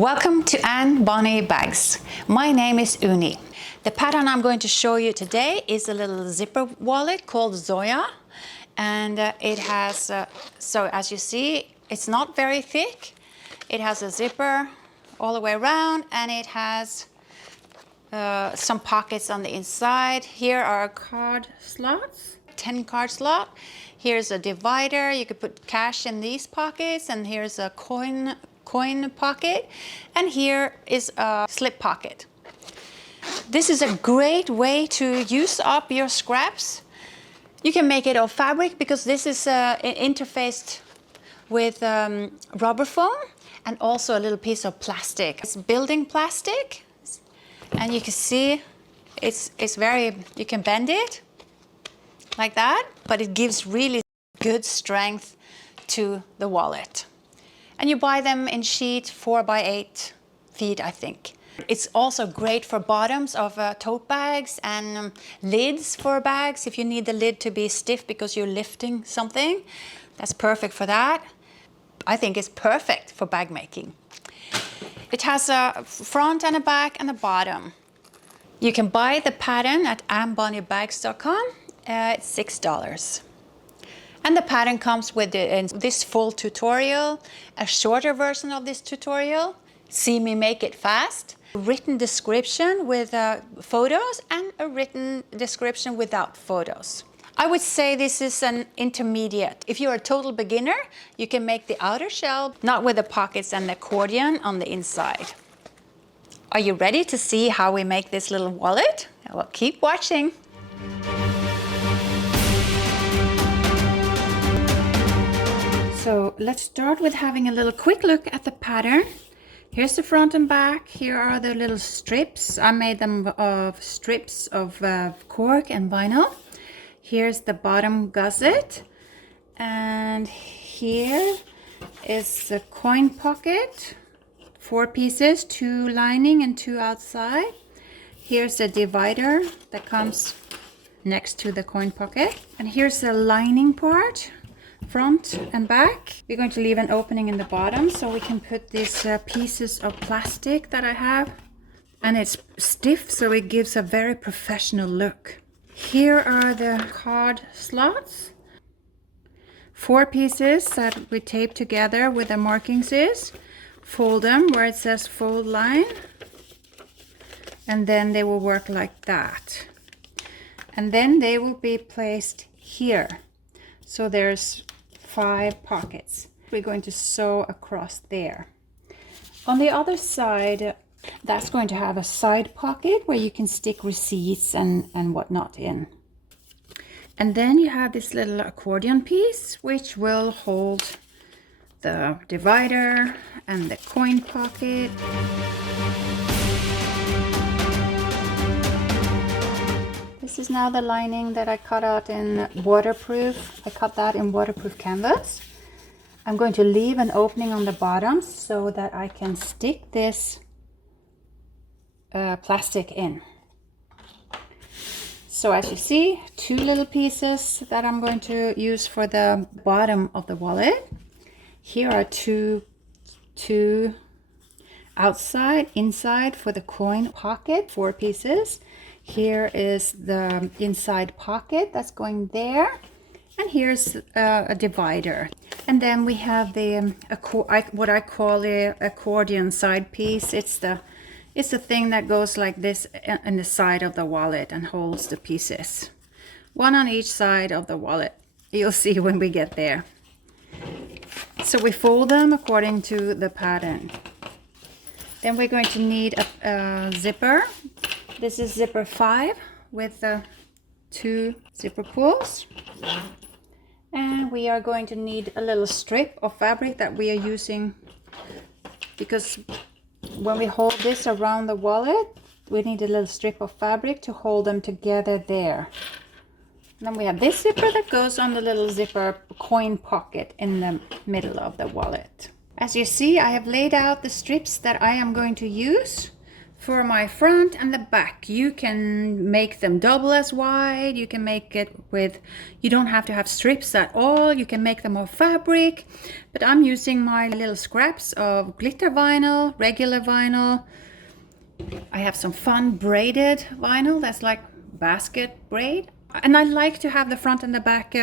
Welcome to Anne Bonny Bags. My name is Uni. The pattern I'm going to show you today is a little zipper wallet called Zoya, and it has, so as you see, it's not very thick. It has a zipper all the way around, and it has some pockets on the inside. Here are card slots, 10 card slot. Here's a divider. You could put cash in these pockets, and here's a coin pocket, and here is a slip pocket. This is a great way to use up your scraps. You can make it of fabric because this is interfaced with rubber foam and also a little piece of plastic. It's building plastic, and you can see it's very, you can bend it like that, but it gives really good strength to the wallet. And you buy them in sheet 4 by 8 feet, I think. It's also great for bottoms of tote bags and lids for bags. If you need the lid to be stiff because you're lifting something, that's perfect for that. I think it's perfect for bag making. It has a front and a back and a bottom. You can buy the pattern at annebonnybags.com. It's $6. And the pattern comes with this full tutorial, a shorter version of this tutorial, see me make it fast, a written description with photos, and a written description without photos. I would say this is an intermediate. If you're a total beginner, you can make the outer shell, not with the pockets and the accordion on the inside. Are you ready to see how we make this little wallet? Well, keep watching. So let's start with having a little quick look at the pattern. Here's the front and back. Here are the little strips. I made them of strips of cork and vinyl. Here's the bottom gusset. And here is the coin pocket. 4 pieces, 2 lining and 2 outside. Here's the divider that comes next to the coin pocket. And here's the lining part, front and back. We're going to leave an opening in the bottom so we can put these pieces of plastic that I have, and it's stiff so it gives a very professional look. Here are the card slots, 4 pieces that we tape together with the markings is. Fold them where it says fold line, and then they will work like that, and then they will be placed here. So there's 5 pockets. We're going to sew across there. On the other side, that's going to have a side pocket where you can stick receipts and whatnot in. And then you have this little accordion piece which will hold the divider and the coin pocket. This is now the lining that I cut out in waterproof. I cut that in waterproof canvas. I'm going to leave an opening on the bottom so that I can stick this plastic in. So as you see, 2 little pieces that I'm going to use for the bottom of the wallet. Here are two outside, inside for the coin pocket, 4 pieces. Here is the inside pocket that's going there, and here's a divider. And then we have the what I call the accordion side piece. It's the thing that goes like this in the side of the wallet and holds the pieces, 1 on each side of the wallet. You'll see when we get there. So we fold them according to the pattern. Then we're going to need a zipper. This is zipper 5 with 2 zipper pulls. And we are going to need a little strip of fabric that we are using, because when we hold this around the wallet, we need a little strip of fabric to hold them together there. And then we have this zipper that goes on the little zipper coin pocket in the middle of the wallet. As you see, I have laid out the strips that I am going to use For my front and the back, you can make them double as wide. You can make it with, you don't have to have strips at all. You can make them of fabric, but I'm using my little scraps of glitter vinyl, regular vinyl. I have some fun braided vinyl that's like basket braid, and I like to have the front and the back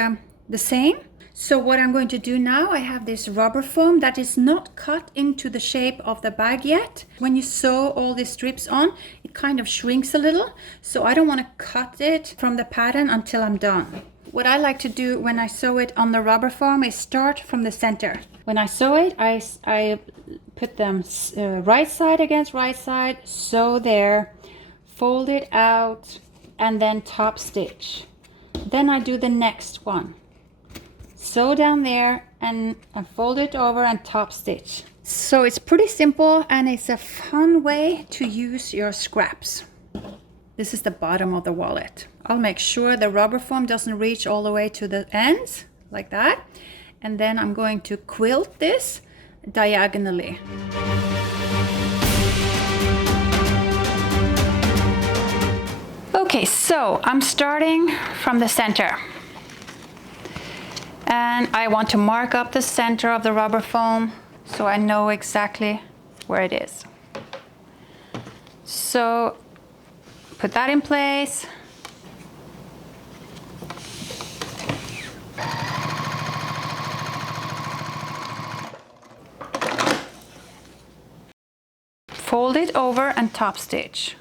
the same. So what I'm going to do now, I have this rubber foam that is not cut into the shape of the bag yet. When you sew all these strips on, it kind of shrinks a little. So I don't want to cut it from the pattern until I'm done. What I like to do when I sew it on the rubber foam is start from the center. When I sew it, I put them right side against right side, sew there, fold it out, and then top stitch. Then I do the next one. Sew down there and fold it over and top stitch. So it's pretty simple, and it's a fun way to use your scraps. This is the bottom of the wallet. I'll make sure the rubber foam doesn't reach all the way to the ends like that. And then I'm going to quilt this diagonally. Okay, so I'm starting from the center. And I want to mark up the center of the rubber foam so I know exactly where it is. So put that in place. Fold it over and top stitch.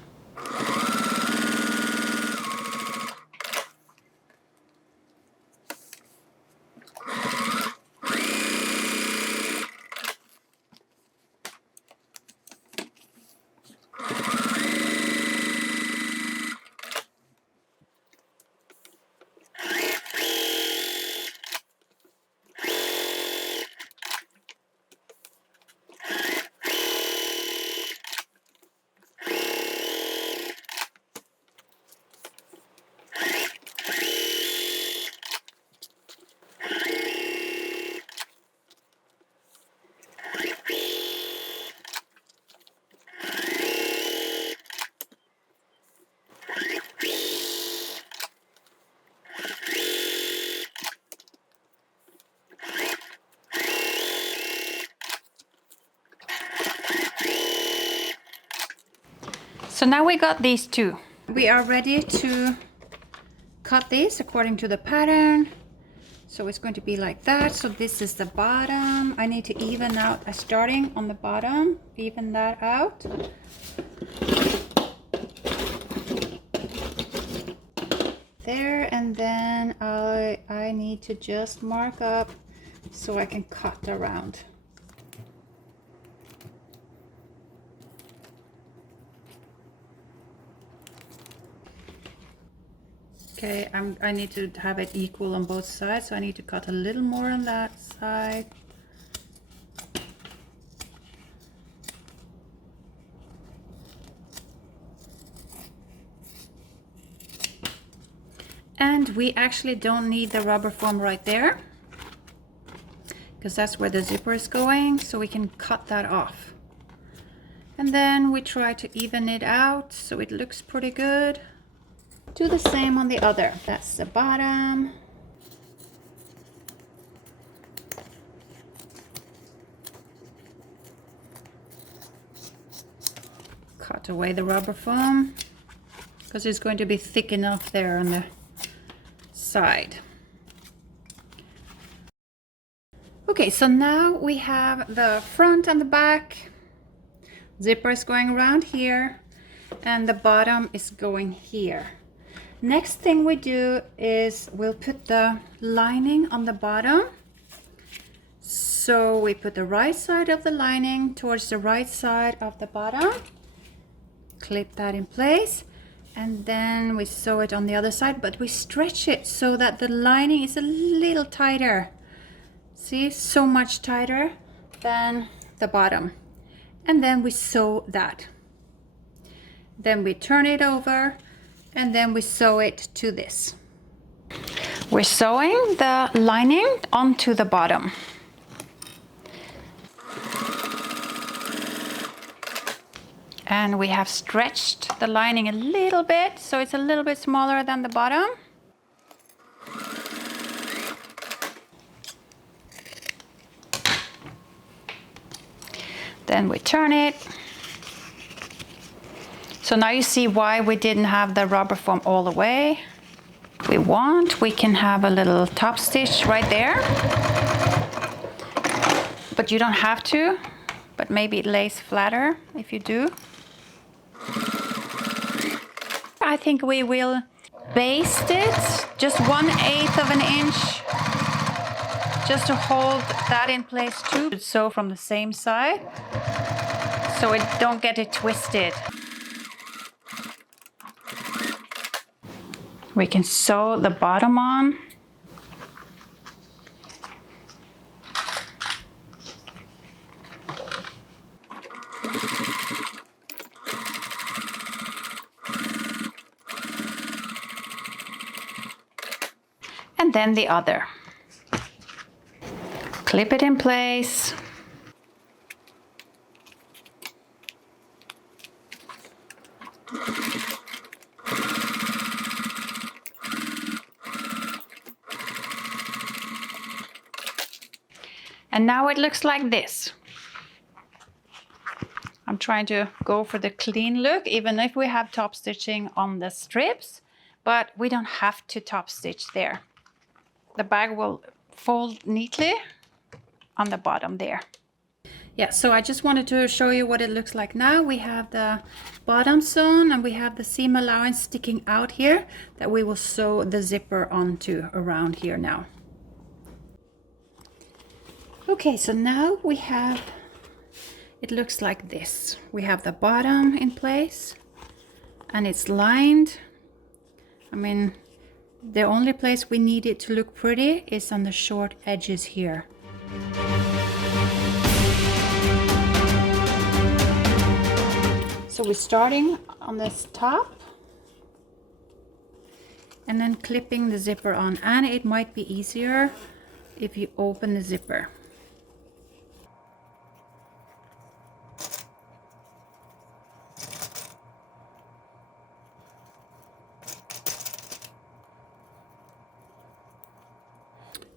So now we got these two. We are ready to cut these according to the pattern. So it's going to be like that. So this is the bottom. I need to even out, starting on the bottom, even that out. There, and then I need to just mark up so I can cut around. Okay, I need to have it equal on both sides, so I need to cut a little more on that side. And we actually don't need the rubber foam right there, because that's where the zipper is going, so we can cut that off. And then we try to even it out so it looks pretty good. Do the same on the other. That's the bottom. Cut away the rubber foam because it's going to be thick enough there on the side. Okay, so now we have the front and the back. Zipper is going around here and the bottom is going here. Next thing we do is we'll put the lining on the bottom. So we put the right side of the lining towards the right side of the bottom. Clip that in place, and then we sew it on the other side, but we stretch it so that the lining is a little tighter. See, so much tighter than the bottom. And then we sew that. Then we turn it over, and then we sew it to this. We're sewing the lining onto the bottom. And we have stretched the lining a little bit, so it's a little bit smaller than the bottom. Then we turn it. So now you see why we didn't have the rubber foam all the way. If we want, we can have a little top stitch right there. But you don't have to, but maybe it lays flatter if you do. I think we will baste it just 1/8 of an inch, just to hold that in place too. Sew from the same side, so it don't get it twisted. We can sew the bottom on. And then the other. Clip it in place. And now it looks like this. I'm trying to go for the clean look, even if we have top stitching on the strips, but we don't have to top stitch there. The bag will fold neatly on the bottom there. Yeah, so I just wanted to show you what it looks like now. We have the bottom sewn and we have the seam allowance sticking out here that we will sew the zipper onto around here now. Okay, so now we have, it looks like this. We have the bottom in place and it's lined. I mean, the only place we need it to look pretty is on the short edges here. So we're starting on this top and then clipping the zipper on, and it might be easier if you open the zipper.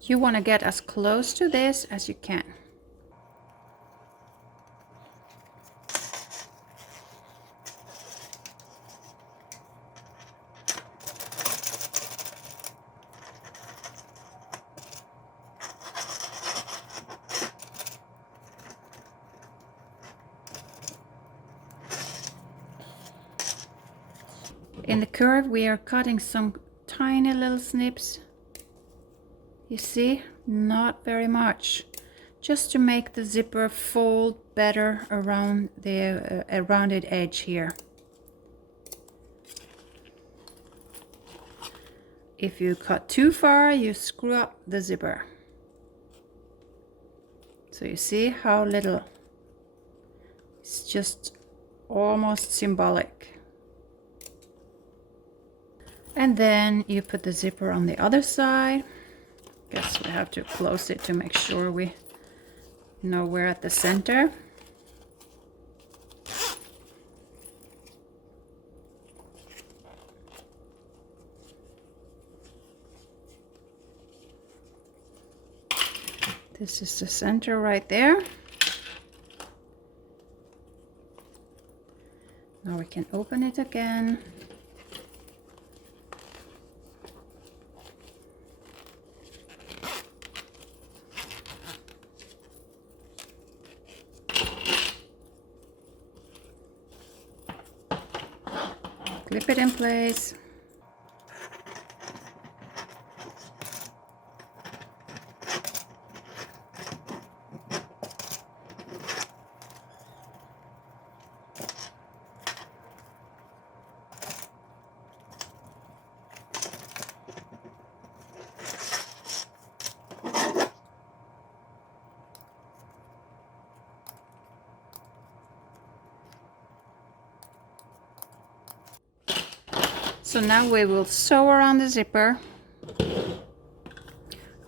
You want to get as close to this as you can. In the curve, we are cutting some tiny little snips. You see, not very much, just to make the zipper fold better around the rounded edge here. If you cut too far, you screw up the zipper. So you see how little, it's just almost symbolic. And then you put the zipper on the other side. Guess we have to close it to make sure we know we're at the center. This is the center right there. Now we can open it again. Clip it in place. So now we will sew around the zipper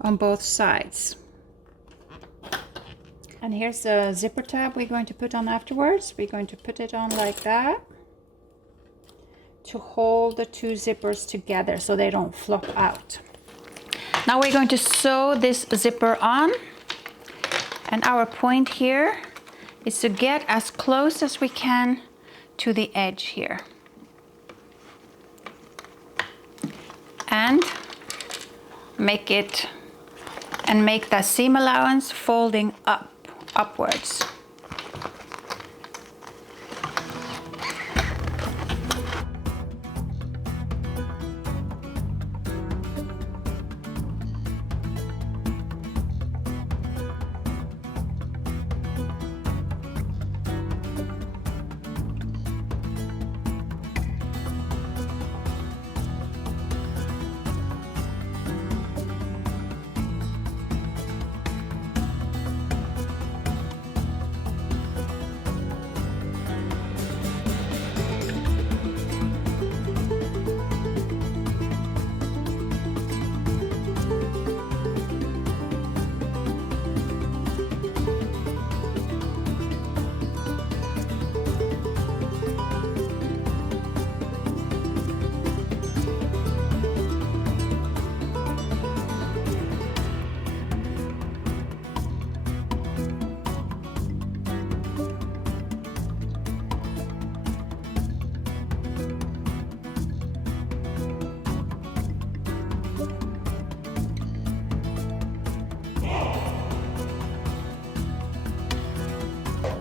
on both sides. And here's the zipper tab we're going to put on afterwards. We're going to put it on like that to hold the two zippers together so they don't flop out. Now we're going to sew this zipper on, and our point here is to get as close as we can to the edge here. And make that seam allowance folding upwards.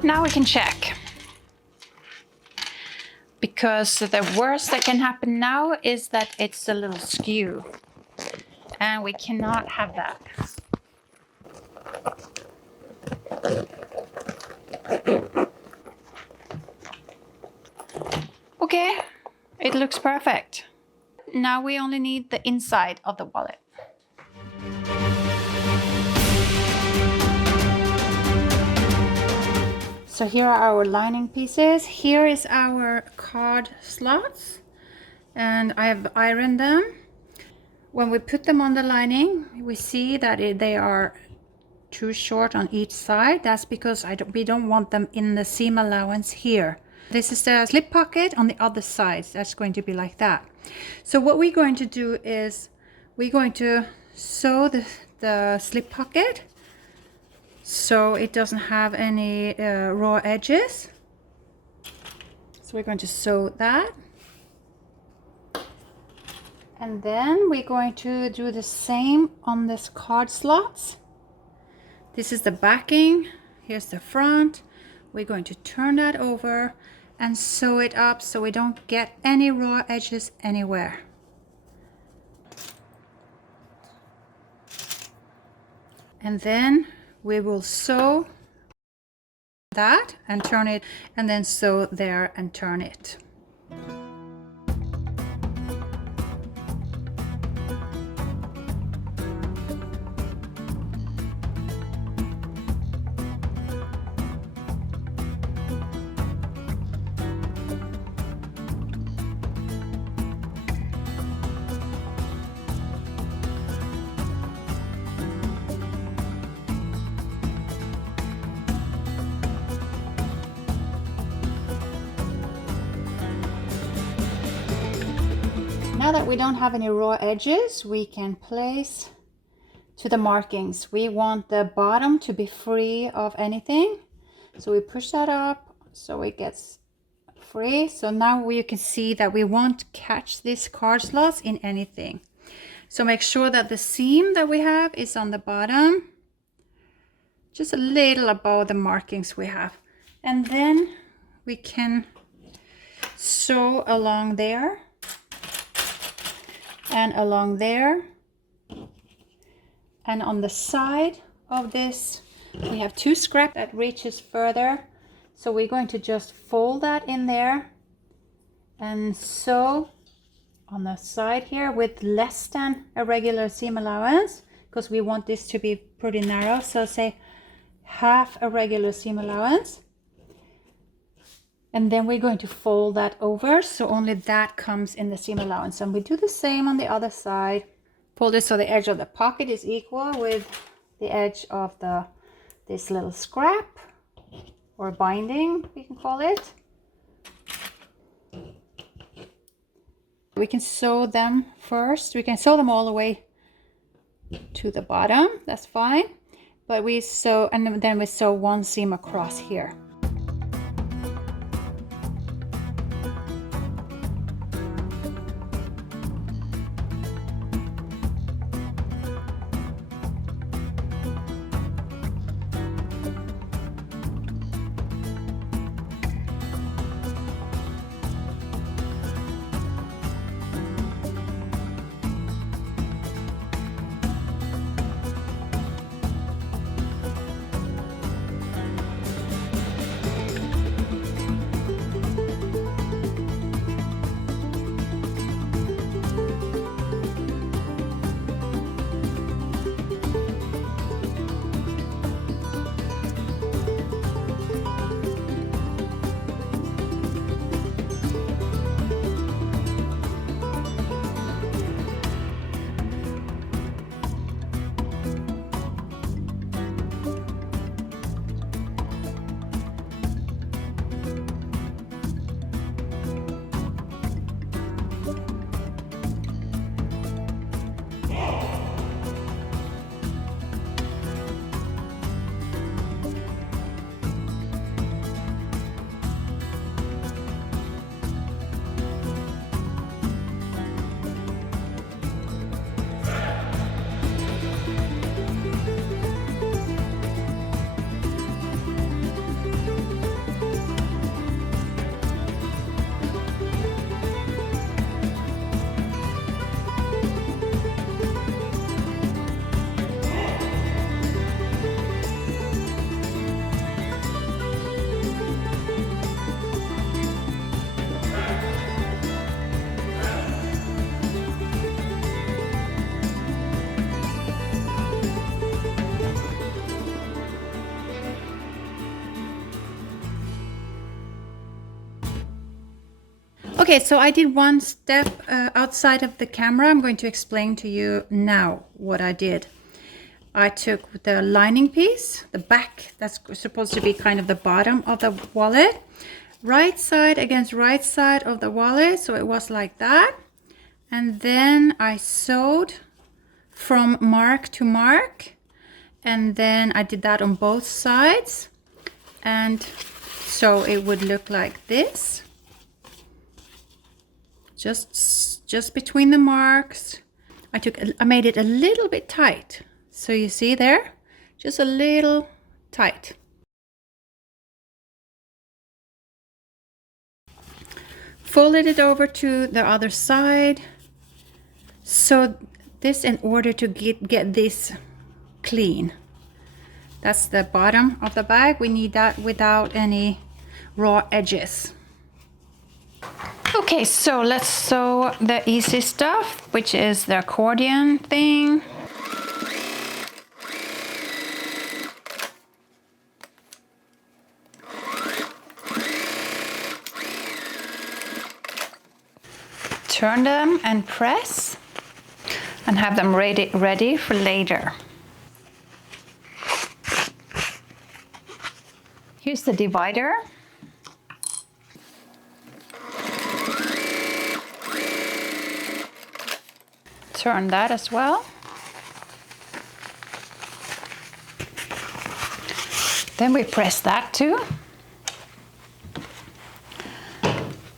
Now we can check, because the worst that can happen now is that it's a little skew, and we cannot have that. Okay, it looks perfect. Now we only need the inside of the wallet. So here are our lining pieces. Here is our card slots, and I have ironed them. When we put them on the lining, we see that they are too short on each side. That's because we don't want them in the seam allowance here. This is the slip pocket on the other side. That's going to be like that. So what we're going to do is we're going to sew the slip pocket so it doesn't have any raw edges. So we're going to sew that. And then we're going to do the same on this card slots. This is the backing. Here's the front. We're going to turn that over and sew it up so we don't get any raw edges anywhere. And then we will sew that and turn it, and then sew there and turn it. Now that we don't have any raw edges, we can place to the markings. We want the bottom to be free of anything. So we push that up so it gets free. So now you can see that we won't catch these card slots in anything. So make sure that the seam that we have is on the bottom, just a little above the markings we have. And then we can sew along there. And along there, and on the side of this we have two scraps that reaches further, so we're going to just fold that in there and sew on the side here with less than a regular seam allowance, because we want this to be pretty narrow, so say half a regular seam allowance. And then we're going to fold that over so only that comes in the seam allowance. And we do the same on the other side. Fold it so the edge of the pocket is equal with the edge of the this little scrap or binding, we can call it. We can sew them first. We can sew them all the way to the bottom, that's fine. But we sew, and then we sew one seam across here. Okay, so I did one step outside of the camera. I'm going to explain to you now what I did. I took the lining piece, the back, that's supposed to be kind of the bottom of the wallet, right side against right side of the wallet, so it was like that. And then I sewed from mark to mark, and then I did that on both sides, and so it would look like this. Just between the marks. I made it a little bit tight. So you see there, just a little tight. Folded it over to the other side. So this, in order to get this clean. That's the bottom of the bag. We need that without any raw edges. Okay, so let's sew the easy stuff, which is the accordion thing. Turn them and press and have them ready for later. Here's the divider. Turn that as well. Then we press that too.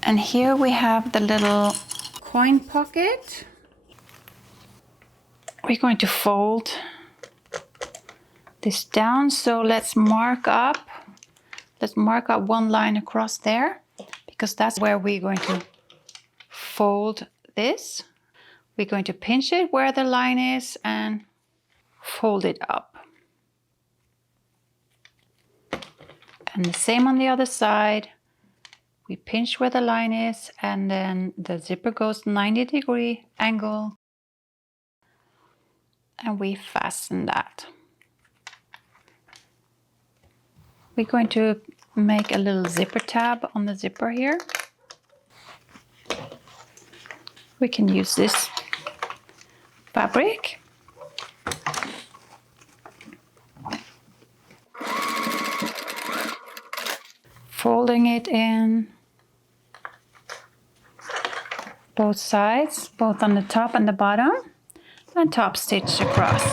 And here we have the little coin pocket. We're going to fold this down, so let's mark up one line across there, because that's where we're going to fold this. We're going to pinch it where the line is and fold it up. And the same on the other side. We pinch where the line is, and then the zipper goes 90-degree angle, and we fasten that. We're going to make a little zipper tab on the zipper here. We can use this fabric. folding it in both sides, both on the top and the bottom, and top stitch across.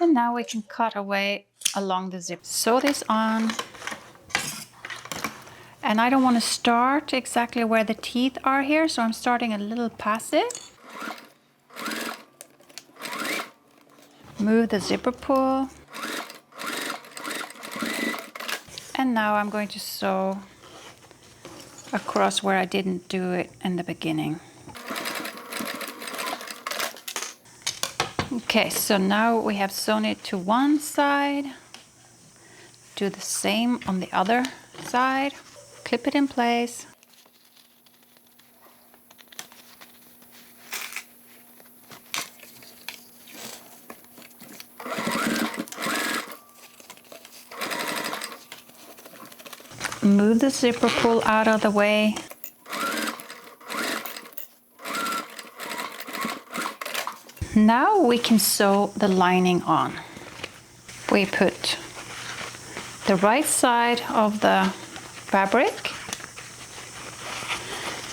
And now we can cut away along the zip. Sew this on. And I don't want to start exactly where the teeth are here, so I'm starting a little past it. Move the zipper pull. And now I'm going to sew across where I didn't do it in the beginning. Okay, so now we have sewn it to one side. Do the same on the other side. Clip it in place. Move the zipper pull out of the way. Now we can sew the lining on. We put the right side of the fabric.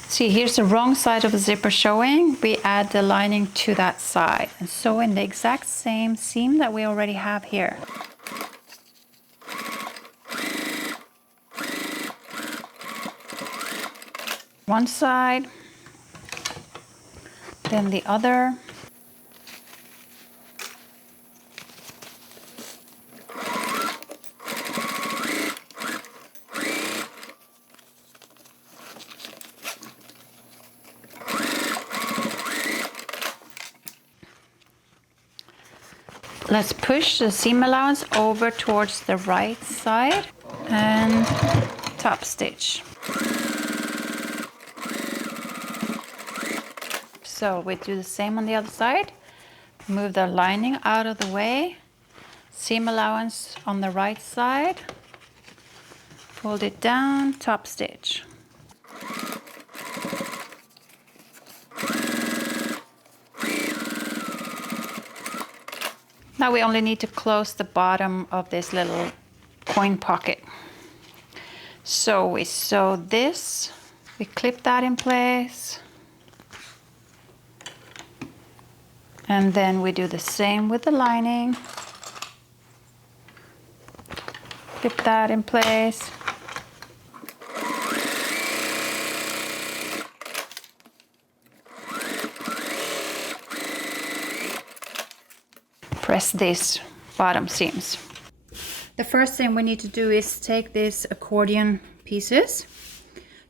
See, here's the wrong side of the zipper showing. We add the lining to that side and sew in the exact same seam that we already have here. One side, then the other. Let's push the seam allowance over towards the right side and top stitch. So we do the same on the other side. Move the lining out of the way. Seam allowance on the right side. Fold it down, top stitch. Now we only need to close the bottom of this little coin pocket. So we sew this, we clip that in place. And then we do the same with the lining. Clip that in place. Press these bottom seams. The first thing we need to do is take these accordion pieces.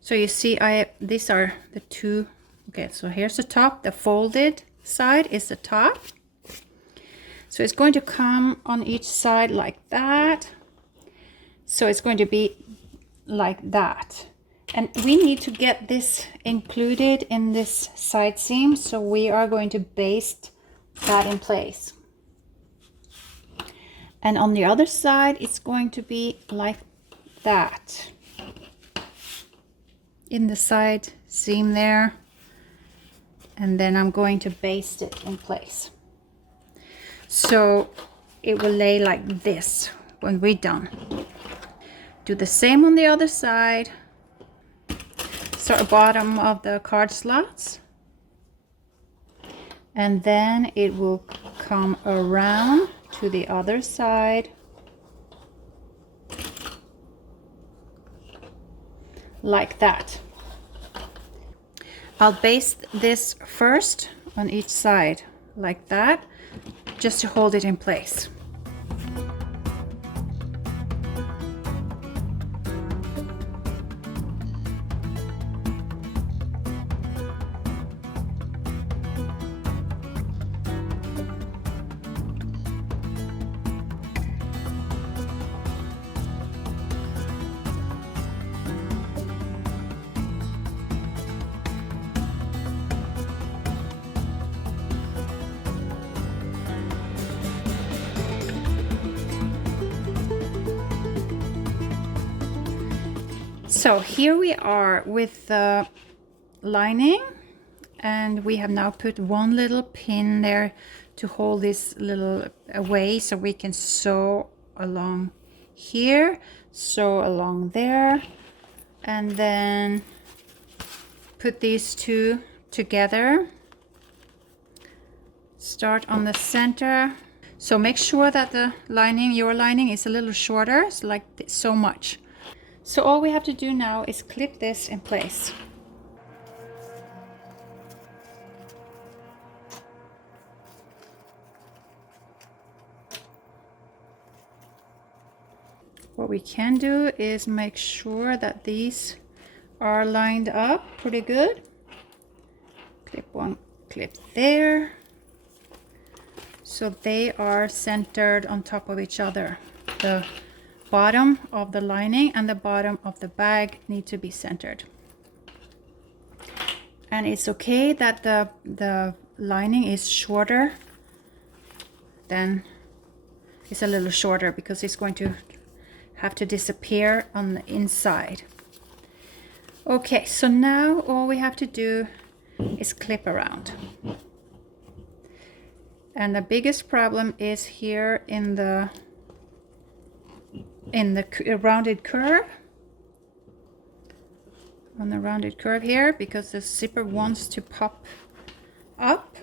So you see these are the two. Okay, so here's the top, the folded side is the top. So it's going to come on each side like that. So it's going to be like that. And we need to get this included in this side seam. So we are going to baste that in place. And on the other side, it's going to be like that. In the side seam there. And then I'm going to baste it in place. So it will lay like this when we're done. Do the same on the other side. Start bottom of the card slots. And then it will come around to the other side. Like that. I'll baste this first on each side, like that, just to hold it in place. So here we are with the lining, and we have now put one little pin there to hold this little away so we can sew along here, sew along there, and then put these two together. Start on the center. So make sure that the lining, your lining, is a little shorter, so like so much. So all we have to do now is clip this in place. What we can do is make sure that these are lined up pretty good. Clip one, clip there. So they are centered on top of each other. The bottom of the lining and the bottom of the bag need to be centered. And it's okay that the lining is shorter than, it's a little shorter because it's going to have to disappear on the inside. Okay, so now all we have to do is clip around. And the biggest problem is here in the rounded curve, on the rounded curve here, because the zipper wants to pop up.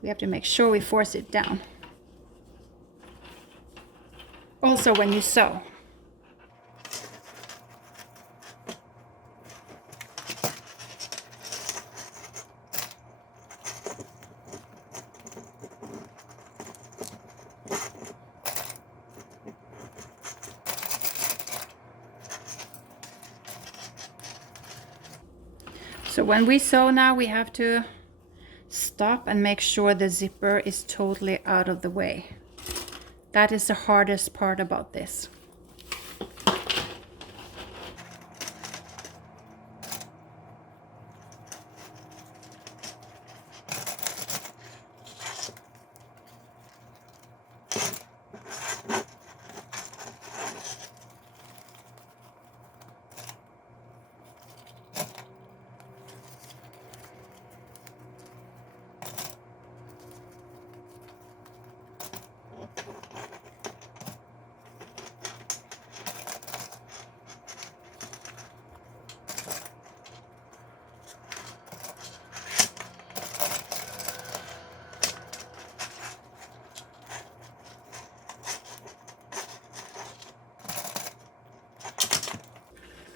We have to make sure we force it down. Also when you sew. So when we sew now, we have to stop and make sure the zipper is totally out of the way. That is the hardest part about this.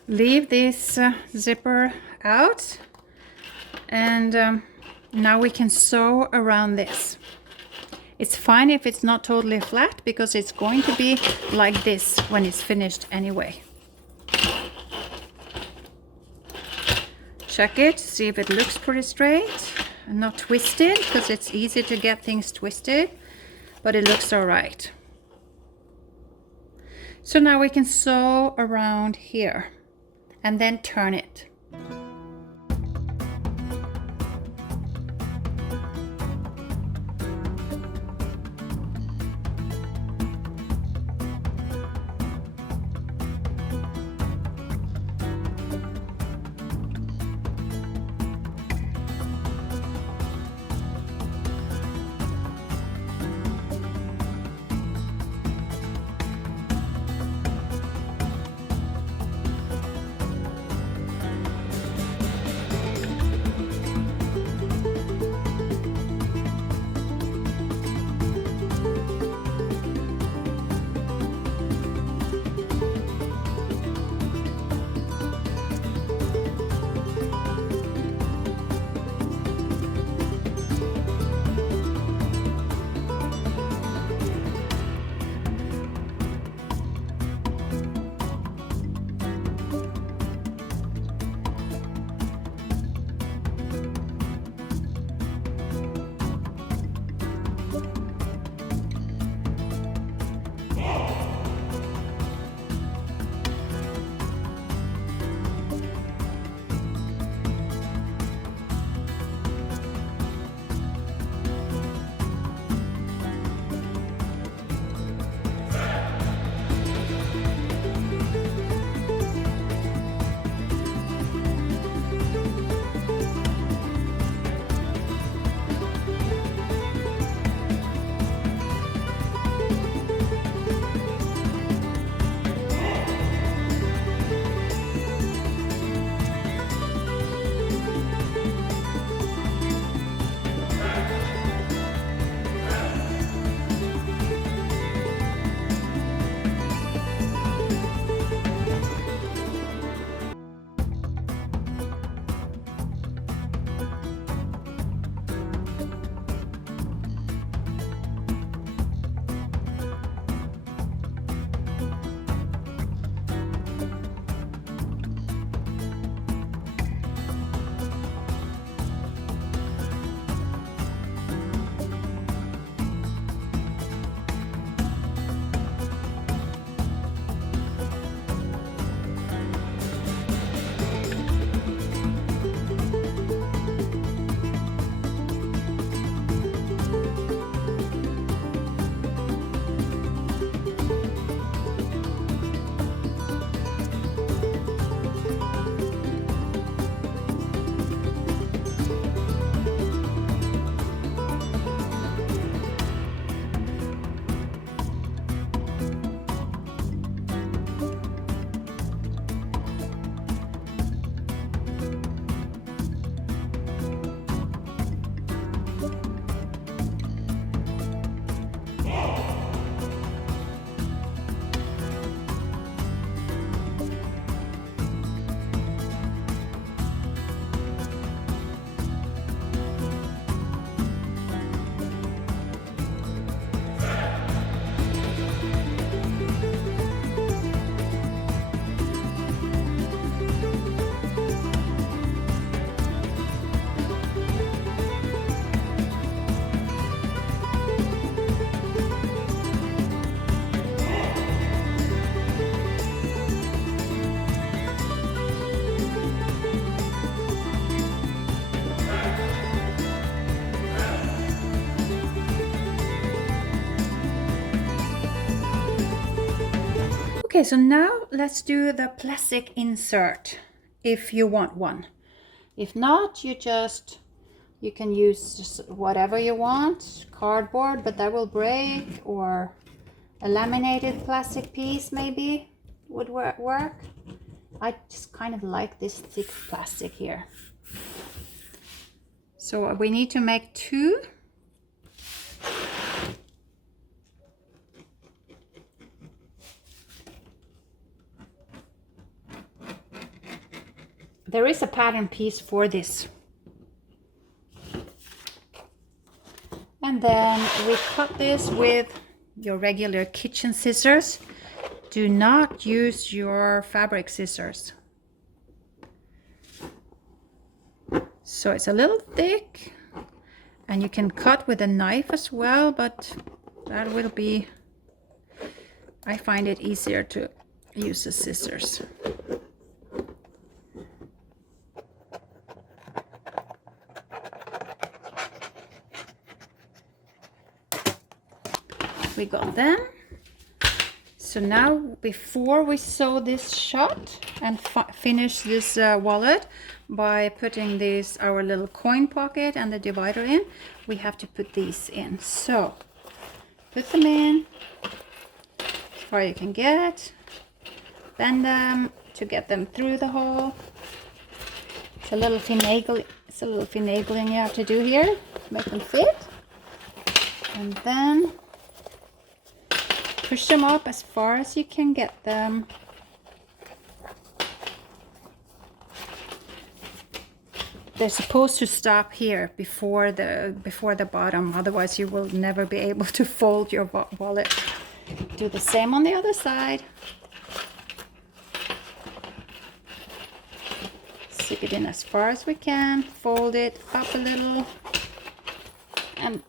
Leave this zipper out, and now we can sew around this. It's fine if it's not totally flat because it's going to be like this when it's finished anyway. Check it, see if it looks pretty straight and not twisted, because it's easy to get things twisted, but it looks all right. So now we can sew around here and then turn it. Okay, so now let's do the plastic insert if you want one. If not, you can use just whatever you want, cardboard, but that will break, or a laminated plastic piece maybe would work. I just kind of like this thick plastic here. So we need to make 2. There is a pattern piece for this. And then we cut this with your regular kitchen scissors. Do not use your fabric scissors. So it's a little thick, and you can cut with a knife as well, but that will be, I find it easier to use the scissors. We got them. So now, before we sew this shut and finish this wallet by putting our little coin pocket and the divider in, we have to put these in. So put them in as far as you can get, bend them to get them through the hole. It's a little finagling you have to do here, make them fit, and then push them up as far as you can get them. They're supposed to stop here before the bottom, otherwise you will never be able to fold your wallet. Do the same on the other side. Stick it in as far as we can, fold it up a little, and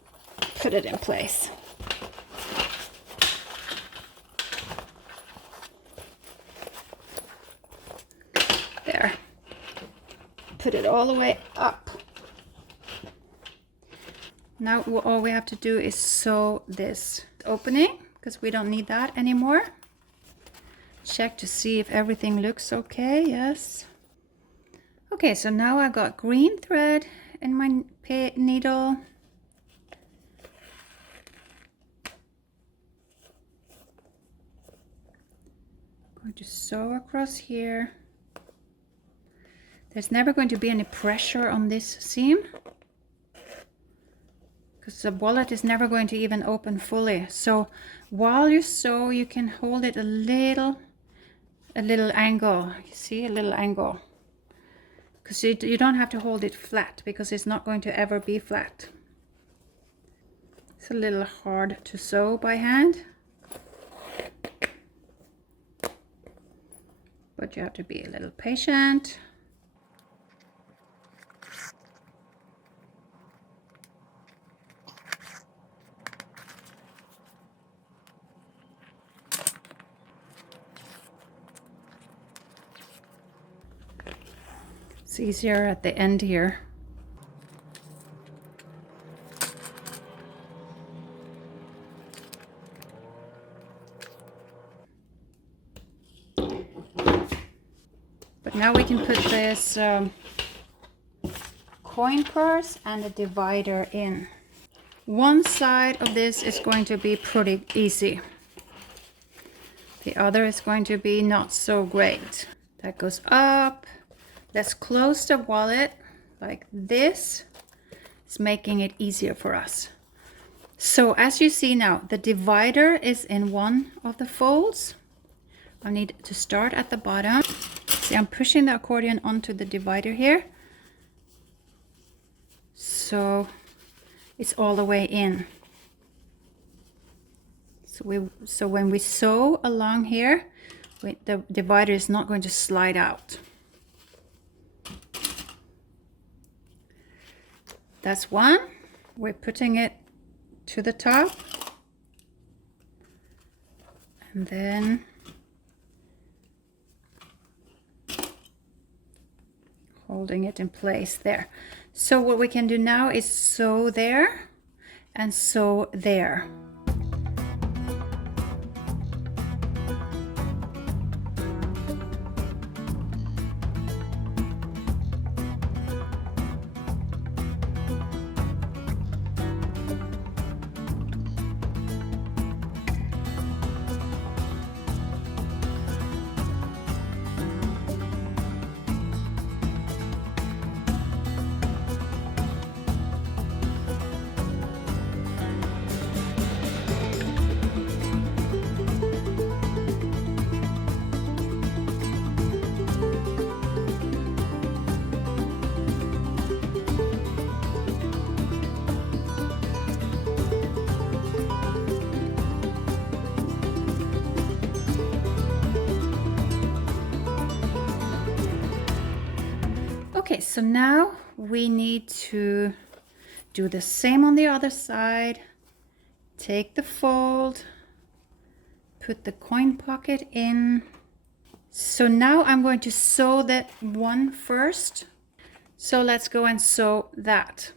put it in place. There. Put it all the way up. Now all we have to do is sew this opening, because we don't need that anymore. Check to see if everything looks okay. Yes. Okay, so now I got green thread in my needle. I'm going to sew across here. There's never going to be any pressure on this seam, because the wallet is never going to even open fully. So while you sew, you can hold it a little angle. You see, a little angle, because you don't have to hold it flat, because it's not going to ever be flat. It's a little hard to sew by hand, but you have to be a little patient. It's easier at the end here. But now we can put this coin purse and a divider in. One side of this is going to be pretty easy. The other is going to be not so great. That goes up. Let's close the wallet like this. It's making it easier for us. So as you see now, the divider is in one of the folds. I need to start at the bottom. See, I'm pushing the accordion onto the divider here. So it's all the way in. So when we sew along here, the divider is not going to slide out. That's one. We're putting it to the top, and then holding it in place there. So what we can do now is sew there and sew there. Okay, so now we need to do the same on the other side. Take the fold, put the coin pocket in. So now I'm going to sew that one first. So let's go and sew that.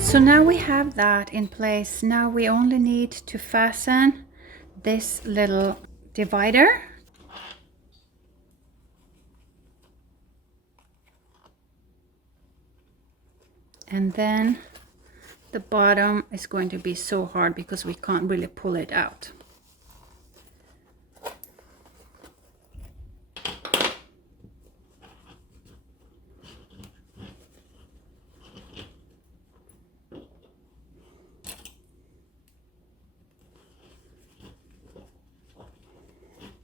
So now we have that in place. Now we only need to fasten this little divider. And then the bottom is going to be so hard because we can't really pull it out.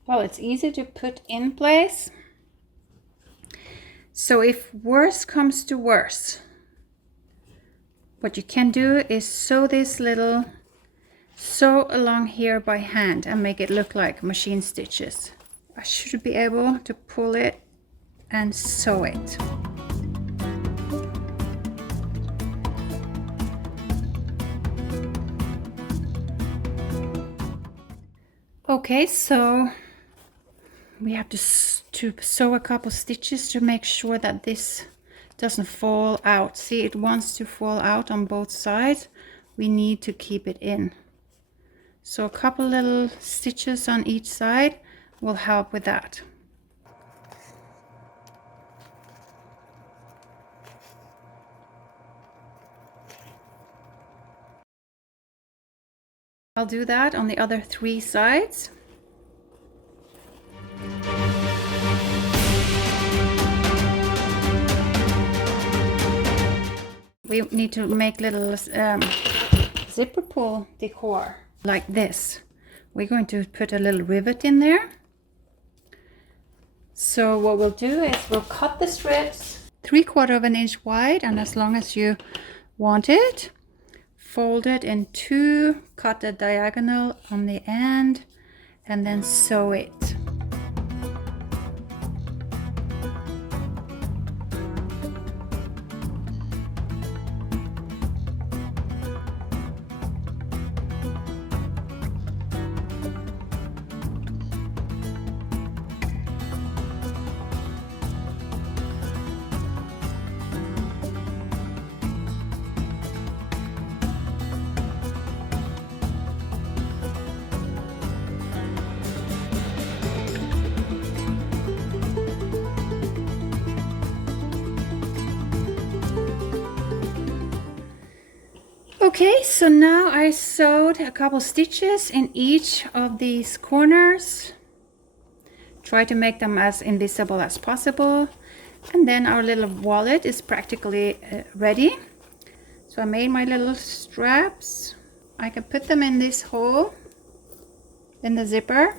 Well, it's easy to put in place. So if worse comes to worse, what you can do is sew along here by hand and make it look like machine stitches. I should be able to pull it and sew it. Okay, so we have to sew a couple stitches to make sure that this doesn't fall out. See, it wants to fall out on both sides. We need to keep it in. So a couple little stitches on each side will help with that. I'll do that on the other 3 sides. We need to make little zipper pull decor like this. We're going to put a little rivet in there. So what we'll do is we'll cut the strips 3/4 of an inch wide, and as long as you want it, fold it in 2, cut a diagonal on the end, and then sew it. Okay, so now I sewed a couple stitches in each of these corners. Try to make them as invisible as possible. And then our little wallet is practically ready. So I made my little straps. I can put them in this hole in the zipper.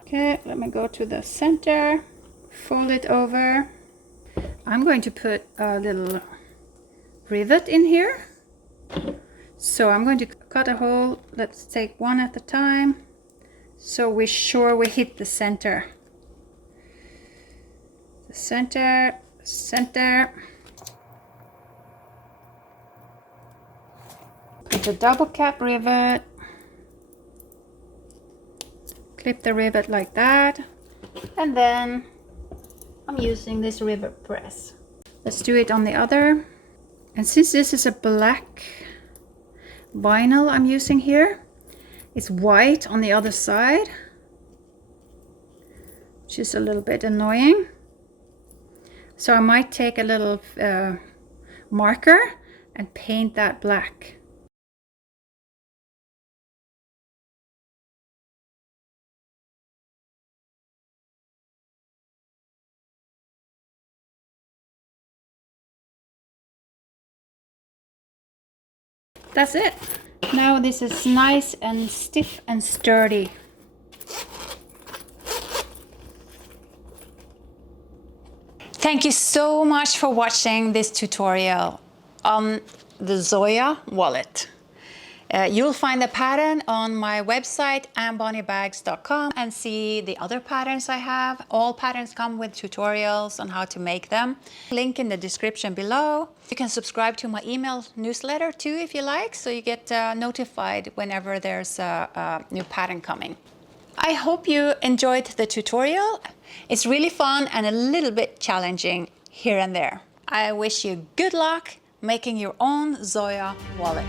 Okay, let me go to the center, fold it over. I'm going to put a little rivet in here. So I'm going to cut a hole. Let's take one at a time, so we're sure we hit the center. The center. Put a double cap rivet. Clip the rivet like that, and then I'm using this rivet press. Let's do it on the other. And since this is a black vinyl I'm using here, it's white on the other side, which is a little bit annoying. So I might take a little marker and paint that black. That's it. Now this is nice and stiff and sturdy. Thank you so much for watching this tutorial on the Zoya wallet. You'll find the pattern on my website ambonniebags.com and see the other patterns I have. All patterns come with tutorials on how to make them. Link in the description below. You can subscribe to my email newsletter too if you like, so you get notified whenever there's a new pattern coming. I hope you enjoyed the tutorial. It's really fun and a little bit challenging here and there. I wish you good luck making your own Zoya wallet.